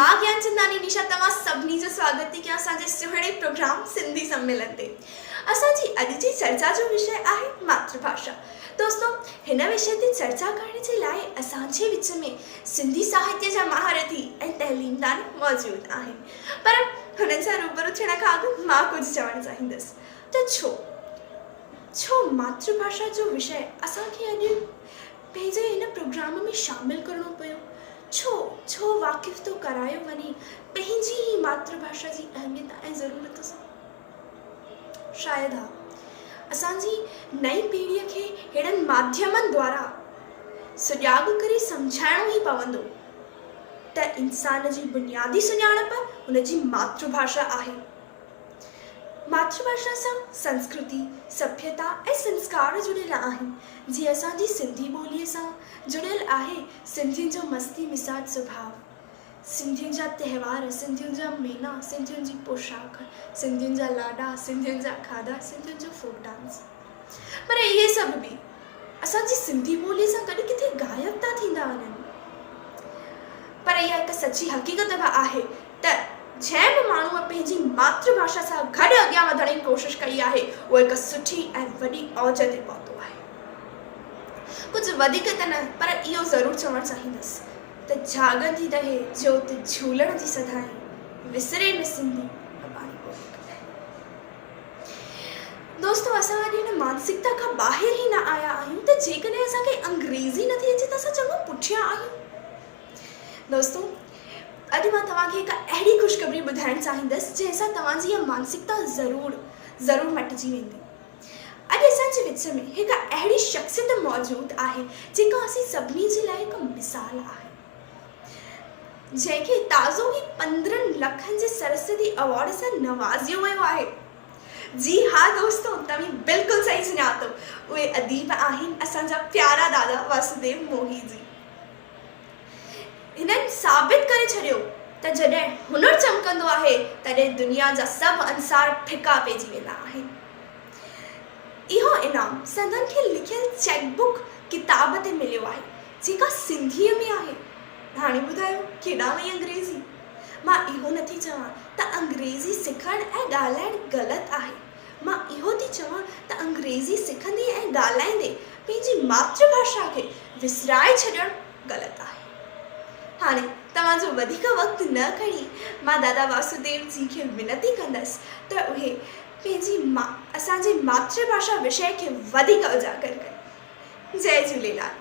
मां ज्ञानचंदानी निशा तव्हां सभिनी जो स्वागत थी कयां असांजे सुहिणे प्रोग्राम सिंधी सम्मेलन ते। असांजी अॼु जी चर्चा जो विषय आहे मातृभाषा। दोस्तों, हिन विषय ते चर्चा करण जे लाइ असांजे विच में सिंधी साहित्य जा महारथी ऐं तहलीमदान मौजूद आहिनि, पर हुननि सां रूबरू थियण खां अॻु मां कुझु चवणु चाहींदसि त छो मातृभाषा जो विषय असांखे अॼु पंहिंजे हिन प्रोग्राम में शामिल करणो पियो। छो वाक़िफ़ तो करायो वञे पंहिंजी ही मातृभाषा जी अहमियत ऐं ज़रूरत सां। शायदि असांजी नई पीढ़ीअ खे हेड़नि माध्यमनि द्वारा सुॼाग करे सम्झाइणो ई पवंदो त इंसान जी बुनियादी सुञाणप हुन जी मातृभाषा आहे। मातृभाषा सां संस्कृति, सभ्यता ऐं संस्कार जुड़ियल आहिनि। जीअं असांजी सिंधी ॿोलीअ सां जुड़ियल आहे सिंधियुनि जो मस्ती मिसाज स्वभाव, सिंधियुनि जा त्योहार, सिंधियुनि जा मेला, सिंधियुनि जी पोशाक, सिंधियुनि जा लाॾा, सिंधियुनि जा खाधा, सिंधियुनि जो फोक डांस। पर इहे सभु बि असांजी सिंधी ॿोलीअ सां गॾु किथे गायब था थींदा वञनि। पर इहा हिकु सची हक़ीक़त बि आहे त जंहिं बि माण्हूअ पंहिंजी मातृभाषा सां गॾु अॻियां वधण जी कोशिशि कई आहे, उहो हिकु सुठी ऐं वॾी औज ते पहुतो आहे। कुझु वधीक त न, पर इहो ज़रूरु चवणु चाहींदसि त जाॻंदी रहे ज्योति झूलण जी सदाईं, विसरे न सिंधी अबाणी ॿोली। दोस्तों, असां अॼु हिन मानसिकता खां ॿाहिरि ई न आया आहियूं त जेकॾहिं असांखे अंग्रेज़ी नथी अचे त असां चङो पुठियां आहियूं। दोस्तों, अॼु मां तव्हांखे हिकु अहिड़ी ख़ुशख़बरी ॿुधाइणु चाहींदसि जंहिंसां तव्हांजी इहा मानसिकता ज़रूरु मटिजी वेंदी। अॼु असांजे विच में हिकु अहिड़ी शख़्सियत मौजूदु आहे जेका असीं सभिनी जे लाइ हिकु मिसाल आहे, जंहिंखे ताज़ो ई 15 लखनि जे सरस्वती अवॉर्ड सां नवाज़ियो वियो आहे। जी हा दोस्तों, तव्हां बिल्कुलु सही सुञातो, उहे अदीब आहिनि असांजा प्यारा दादा वासुदेव मोही जी। हिननि साबित करे छॾियो त जॾहिं हुनर चमकंदो आहे तॾहिं दुनिया जा सभु अंसार फिका पइजी वेंदा आहिनि। इहो इनाम संदन खे लिखियल चेकबुक किताब ते मिलियो आहे जेका सिंधीअ में आहे। हाणे ॿुधायो केॾां वई अंग्रेज़ी। मां इहो नथी चवां त अंग्रेज़ी सिखणु ऐं ॻाल्हाइणु ग़लति आहे। मां इहो थी चवां त अंग्रेज़ी सिखंदे ऐं ॻाल्हाईंदे पंहिंजी मातृभाषा खे विसराए छॾणु ग़लति आहे। हाणे तव्हांजो वधीक वक़्तु न खणी मां दादा वासुदेव जी खे विनती कंदसि त उहे पंहिंजी असांजी मातृभाषा विषय खे वधीक उजागर कनि। जय झूलेलाल।